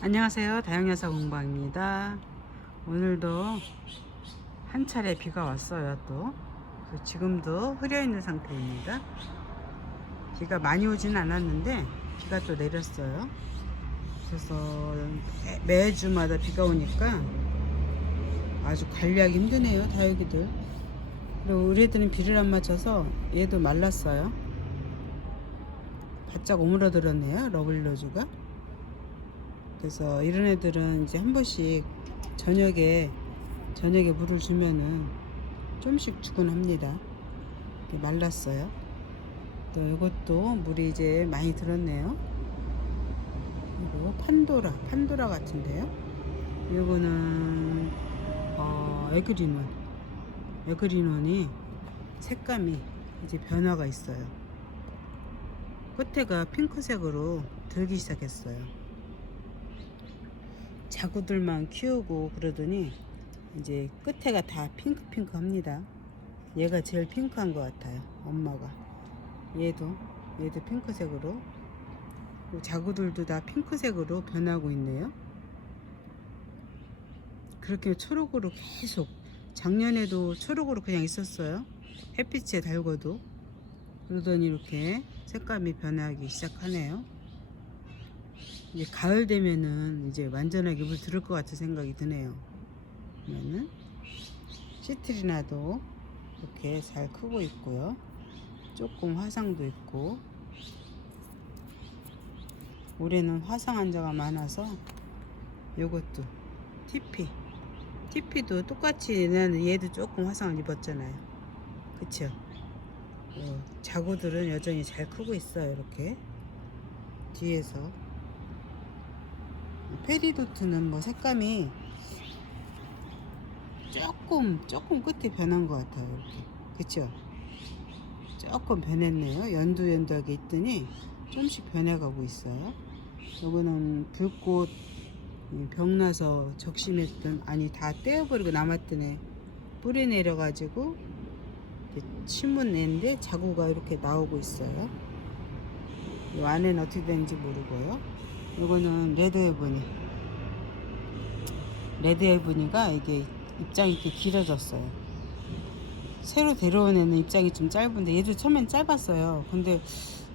안녕하세요. 다영여사 공방입니다. 오늘도 한 차례 비가 왔어요. 또 그래서 지금도 흐려 있는 상태입니다. 비가 많이 오진 않았는데 비가 또 내렸어요. 그래서 매주마다 비가 오니까 아주 관리하기 힘드네요. 다육이들. 그리고 우리 애들은 비를 안 맞춰서 얘도 말랐어요. 바짝 오므러들었네요. 러블러주가. 그래서 이런 애들은 이제 한 번씩 저녁에 물을 주면은 좀씩 주곤 합니다. 말랐어요. 또 이것도 물이 이제 많이 들었네요. 그리고 판도라 같은데요. 이거는 에그린원이 색감이 이제 변화가 있어요. 끝에가 핑크색으로 들기 시작했어요. 자구들만 키우고 그러더니 이제 끝에가 다 핑크 합니다. 얘가 제일 핑크한 것 같아요. 엄마가. 얘도 핑크색으로, 자구들도 다 핑크색으로 변하고 있네요. 그렇게 초록으로 계속, 작년에도 초록으로 그냥 있었어요. 햇빛에 달궈도. 그러더니 이렇게 색감이 변하기 시작하네요. 이제 가을 되면은 이제 완전하게 물 들을 것 같은 생각이 드네요. 그러면은 시트리나도 이렇게 잘 크고 있고요. 조금 화상도 있고, 올해는 화상 환자가 많아서 요것도 TP도 똑같이 얘도 조금 화상을 입었잖아요. 그쵸? 자구들은 여전히 잘 크고 있어요. 이렇게 뒤에서. 페리도트는 뭐 색감이 조금 끝에 변한 것 같아요. 이렇게. 그쵸? 조금 변했네요. 연두하게 있더니 좀씩 변해가고 있어요. 요거는 불꽃 병나서 적심했던, 아니 다 떼어버리고 남았던 애 뿌리 내려가지고 신문 낸데 자구가 이렇게 나오고 있어요. 이 안에는 어떻게 되는지 모르고요. 요거는 레드에브니가 이게 입장이 이렇게 길어졌어요. 새로 데려온 애는 입장이 좀 짧은데 얘도 처음엔 짧았어요. 근데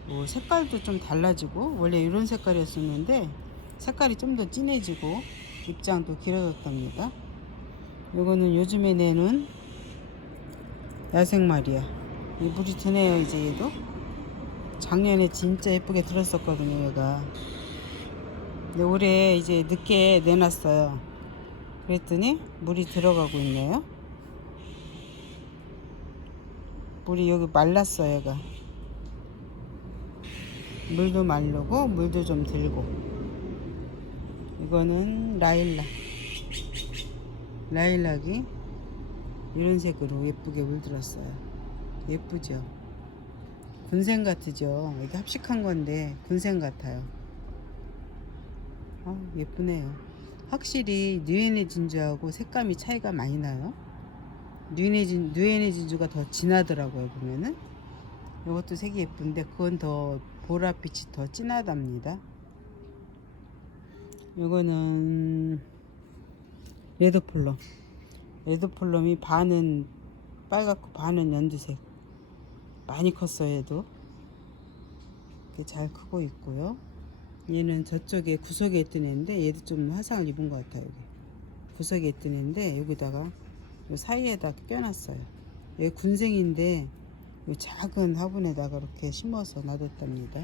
뭐 색깔도 좀 달라지고, 원래 이런 색깔이었었는데 색깔이 좀 더 진해지고 입장도 길어졌답니다. 요거는 요즘에 내는 야생마리아. 이 물이 드네요. 이제 얘도 작년에 진짜 예쁘게 들었었거든요. 얘가. 근데 올해 이제 늦게 내놨어요. 그랬더니 물이 들어가고 있네요. 물이 여기 말랐어요. 얘가 물도 마르고 물도 좀 들고. 이거는 라일락이 이런 색으로 예쁘게 물들었어요. 예쁘죠? 군생 같으죠? 이게 합식한 건데 군생 같아요. 예쁘네요. 확실히 뉴에네 진주하고 색감이 차이가 많이 나요. 뉴에네 진주가 더 진하더라고요. 보면은 이것도 색이 예쁜데 그건 더 보랏빛이 더 진하답니다. 이거는 레드폴럼이 반은 빨갛고 반은 연두색. 많이 컸어요. 얘도 이렇게 잘 크고 있고요. 얘는 저쪽에 구석에 있던 애인데 얘도 좀 화상을 입은 것 같아요. 여기 구석에 있던 애인데 여기다가 요 사이에다 껴놨어요. 얘 군생인데 요 작은 화분에다가 이렇게 심어서 놔뒀답니다.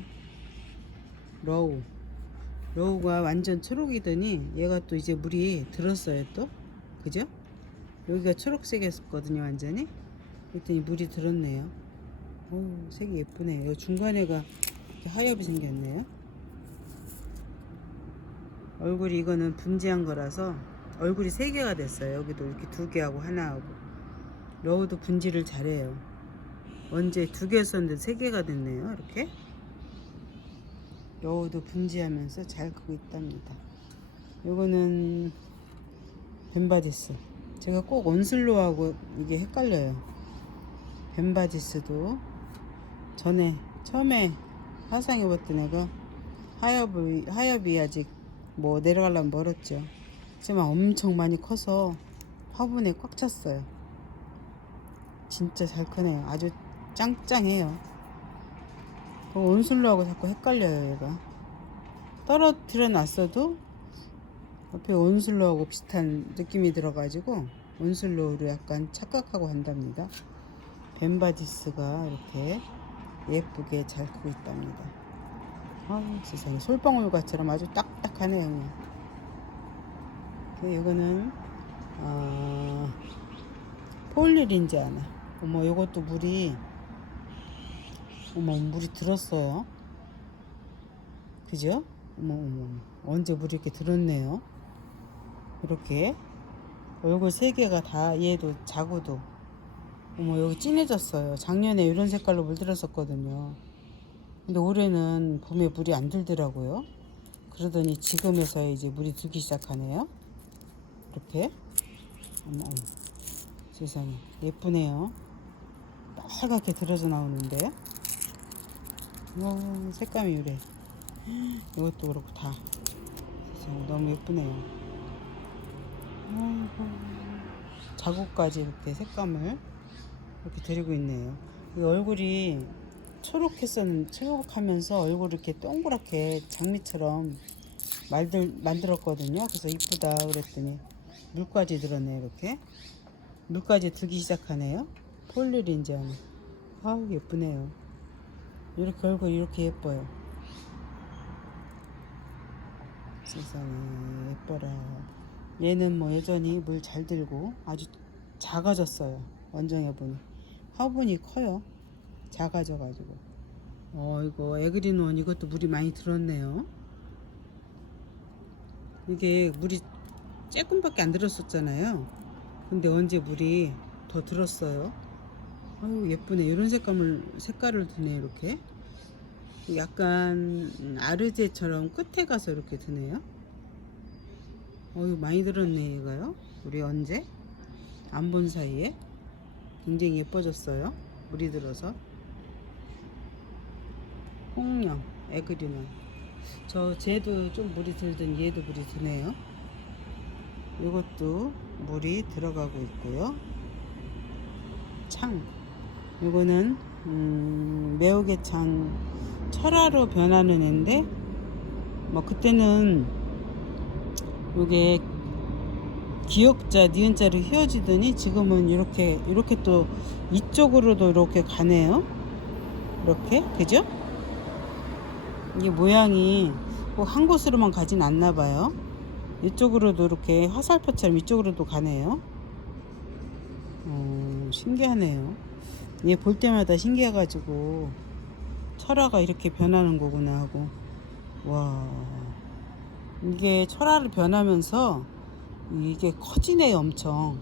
러우가 완전 초록이더니 얘가 또 이제 물이 들었어요. 또 그죠? 여기가 초록색이었거든요. 완전히. 그랬더니 물이 들었네요. 오, 색이 예쁘네요. 중간에가 이렇게 하엽이 생겼네요. 얼굴이, 이거는 분지한 거라서 얼굴이 3개가 됐어요. 여기도 이렇게 2개하고 하나하고. 러우도 분지를 잘해요. 언제 2개였었는데 3개가 됐네요. 이렇게 러우도 분지하면서 잘 크고 있답니다. 요거는 벤바디스. 제가 꼭 온슬로하고 이게 헷갈려요. 벤바디스도 처음에 화상 입었던 애가 하엽이 아직 뭐 내려가려면 멀었죠. 하지만 엄청 많이 커서 화분에 꽉 찼어요. 진짜 잘 크네요. 아주 짱짱해요. 그 온슬로하고 자꾸 헷갈려요. 얘가 떨어뜨려 놨어도 옆에 온슬로하고 비슷한 느낌이 들어가지고 온슬로우로 약간 착각하고 한답니다. 벤바디스가 이렇게 예쁘게 잘 크고 있답니다. 세상에 솔방울과처럼 아주 딱딱하네요. 이거는 폴리린지아나. 어머, 요것도 물이 들었어요. 그죠? 어머, 언제 물이 이렇게 들었네요. 이렇게 얼굴 세 개가 다, 얘도 자구도. 어머, 여기 진해졌어요. 작년에 이런 색깔로 물들었었거든요. 근데 올해는 봄에 물이 안 들더라고요. 그러더니 지금에서 이제 물이 들기 시작하네요. 이렇게. 어머, 세상에 예쁘네요. 빨갛게 들어져 나오는데. 색감이 이래. 이것도 그렇고 다. 세상에 너무 예쁘네요. 자국까지 이렇게 색감을 이렇게 들이고 있네요. 이 얼굴이 초록하면서 얼굴 이렇게 동그랗게 장미처럼 만들었거든요. 그래서 이쁘다 그랬더니 물까지 들었네요. 이렇게 물까지 들기 시작하네요. 폴리린지아는. 예쁘네요. 이렇게 얼굴 이렇게 예뻐요. 세상에 예뻐라. 얘는 뭐 여전히 물 잘 들고 아주 작아졌어요. 원정해보니 화분이 커요. 작아져가지고. 이거 에그린원 이것도 물이 많이 들었네요. 이게 물이 조금밖에 안 들었었잖아요. 근데 언제 물이 더 들었어요. 예쁘네. 이런 색깔을 드네. 이렇게 약간 아르제처럼 끝에 가서 이렇게 드네요. 많이 들었네. 얘가요. 우리 언제 안 본 사이에 굉장히 예뻐졌어요. 물이 들어서. 홍령 에그리는 쟤도 좀 물이 들던 얘도 물이 드네요. 이것도 물이 들어가고 있고요. 창 이거는 매우개창 철화로 변하는 애인데 뭐 그때는 요게 기역자 니은자로 휘어지더니 지금은 이렇게 또 이쪽으로도 이렇게 가네요. 이렇게 그죠? 이게 모양이 꼭 한 곳으로만 가진 않나 봐요. 이쪽으로도 이렇게 화살표처럼 이쪽으로도 가네요. 신기하네요. 얘 볼 때마다 신기해가지고 철화가 이렇게 변하는 거구나 하고. 와, 이게 철화를 변하면서 이게 커지네요. 엄청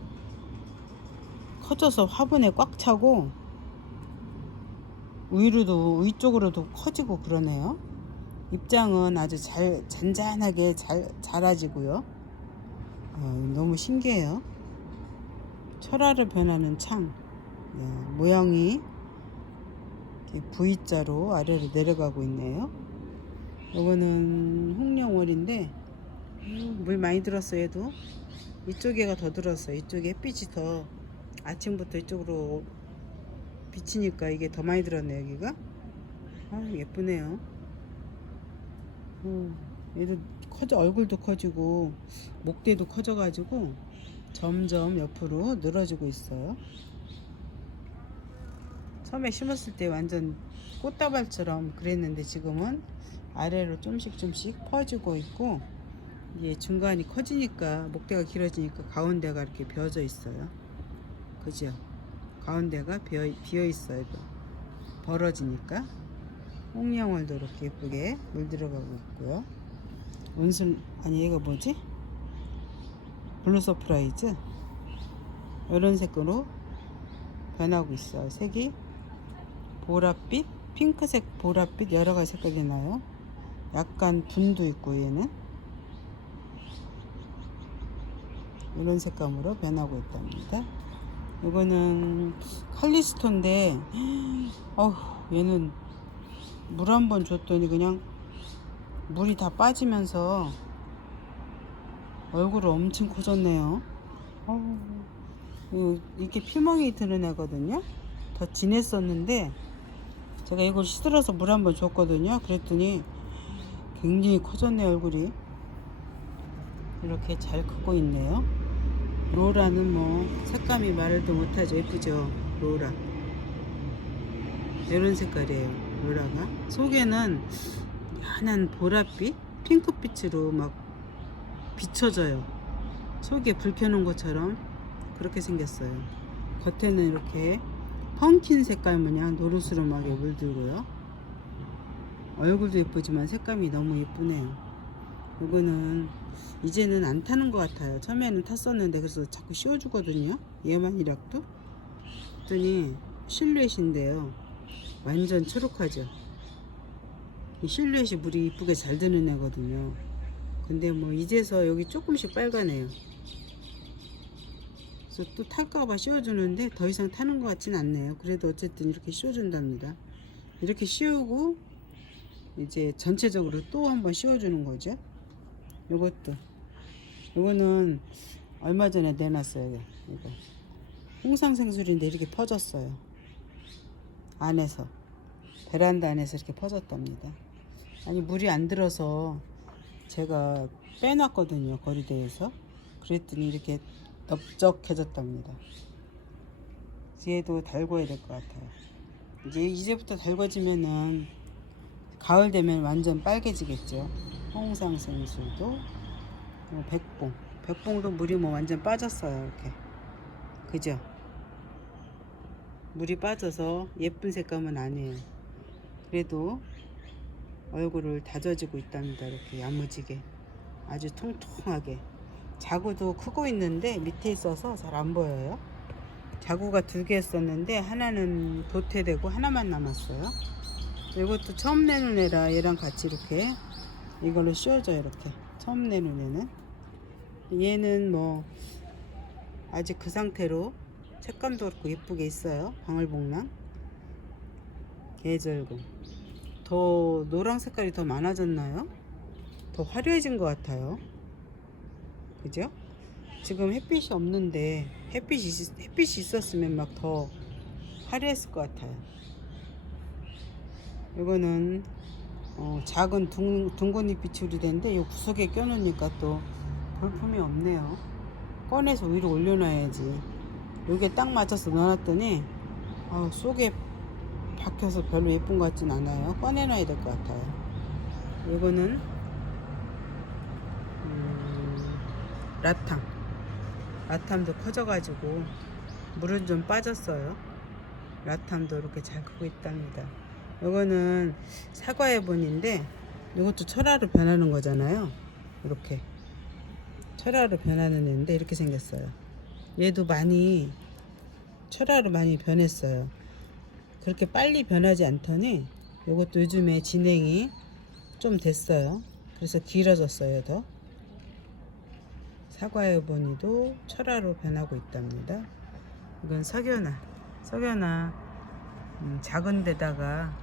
커져서 화분에 꽉 차고 위쪽으로도 커지고 그러네요. 입장은 아주 잔잔하게 잘 자라지고요. 너무 신기해요. 철화로 변하는 창. 모양이 V자로 아래로 내려가고 있네요. 이거는 홍령월인데 물 많이 들었어요. 얘도 이쪽에가 더 들었어요. 이쪽에 햇빛이 더 아침부터 이쪽으로 비치니까 이게 더 많이 들었네요. 여기가 예쁘네요. 얘도 얼굴도 커지고 목대도 커져가지고 점점 옆으로 늘어지고 있어요. 처음에 심었을 때 완전 꽃다발처럼 그랬는데 지금은 아래로 좀씩 퍼지고 있고, 이게 중간이 커지니까 목대가 길어지니까 가운데가 이렇게 비어져 있어요. 그죠? 가운데가 비어 있어요. 벌어지니까. 홍령월도 이렇게 예쁘게 물 들어가고 있고요. 얘가 뭐지? 블루 서프라이즈. 이런 색으로 변하고 있어요. 색이 보랏빛, 핑크색, 보랏빛 여러 가지 색깔이 나요. 약간 분도 있고 얘는 이런 색감으로 변하고 있답니다. 이거는 칼리스토인데 얘는 물 한번 줬더니 그냥 물이 다 빠지면서 얼굴을 엄청 커졌네요. 이렇게 피멍이 드는 애거든요. 더 진했었는데 제가 이걸 시들어서 물 한번 줬거든요. 그랬더니 굉장히 커졌네 얼굴이. 이렇게 잘 크고 있네요. 로라는 뭐 색감이 말을도 못하죠. 예쁘죠 로라. 이런 색깔이에요 로라가. 속에는 연한 보랏빛 핑크빛으로 막 비춰져요. 속에 불 켜놓은 것처럼 그렇게 생겼어요. 겉에는 이렇게 펑킨 색깔 모양 노르스름하게 물들고요. 얼굴도 예쁘지만 색감이 너무 예쁘네요. 이거는 이제는 안 타는 것 같아요. 처음에는 탔었는데 그래서 자꾸 씌워주거든요. 얘만이라도. 그랬더니 실루엣인데요. 완전 초록하죠. 이 실루엣이 물이 이쁘게 잘 드는 애거든요. 근데 뭐 이제서 여기 조금씩 빨가네요. 그래서 또 탈까봐 씌워주는데 더 이상 타는 것 같진 않네요. 그래도 어쨌든 이렇게 씌워준답니다. 이렇게 씌우고 이제 전체적으로 또 한번 씌워주는 거죠. 요것도 요거는 얼마 전에 내놨어요. 이거 홍상생술인데 이렇게 퍼졌어요. 안에서 베란다 안에서 이렇게 퍼졌답니다. 아니 물이 안 들어서 제가 빼놨거든요. 거리대에서. 그랬더니 이렇게 넓적해졌답니다. 얘도 달궈야 될 것 같아요. 이제부터 달궈지면은 가을 되면 완전 빨개지겠죠. 홍상생술도 백봉도 물이 뭐 완전 빠졌어요. 이렇게 그죠? 물이 빠져서 예쁜 색감은 아니에요. 그래도 얼굴을 다져지고 있답니다. 이렇게 야무지게 아주 통통하게. 자구도 크고 있는데 밑에 있어서 잘 안 보여요. 자구가 2개 했었는데 하나는 도태되고 하나만 남았어요. 이것도 처음 내는 애라 얘랑 같이 이렇게 이걸로 씌워줘요. 이렇게 처음 내는 애는. 얘는 뭐 아직 그 상태로 색감도 그렇고 예쁘게 있어요. 방울복랑 계절금. 더 노랑 색깔이 더 많아졌나요? 더 화려해진 것 같아요. 그죠? 지금 햇빛이 없는데 햇빛이 있었으면 막 더 화려했을 것 같아요. 이거는 작은 둥근잎 비출이 되는데 이 구석에 껴놓으니까 또 볼품이 없네요. 꺼내서 위로 올려놔야지. 여기에 딱 맞춰서 넣어놨더니 속에 박혀서 별로 예쁜 것 같진 않아요. 꺼내놔야 될 것 같아요. 이거는 라탐도 커져가지고 물은 좀 빠졌어요. 라탐도 이렇게 잘 크고 있답니다. 이거는 사과해본인데 이것도 철화로 변하는 거잖아요. 이렇게 철화로 변하는 애인데 이렇게 생겼어요. 얘도 많이 철화로 많이 변했어요. 그렇게 빨리 변하지 않더니 이것도 요즘에 진행이 좀 됐어요. 그래서 길어졌어요. 더 사과해보니도 철화로 변하고 있답니다. 이건 석연화 작은 데다가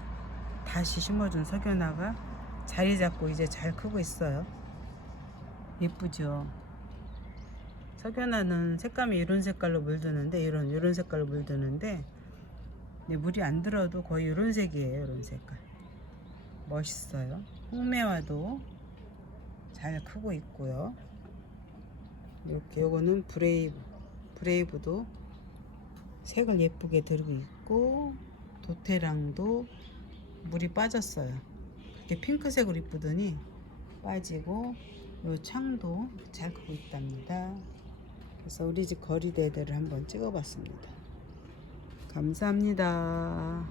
다시 심어준 석연화가 자리 잡고 이제 잘 크고 있어요. 예쁘죠? 석연화는 색감이 이런 색깔로 물드는데 이런 색깔로 물드는데 물이 안 들어도 거의 이런 색이에요. 이런 색깔 멋있어요. 홍매화도 잘 크고 있고요. 이렇게 요거는 브레이브도 색을 예쁘게 들고 있고 도테랑도 물이 빠졌어요. 이렇게 핑크색으로 이쁘더니 빠지고 요 창도 잘 크고 있답니다. 그래서 우리 집 거리대들을 한번 찍어봤습니다. 감사합니다.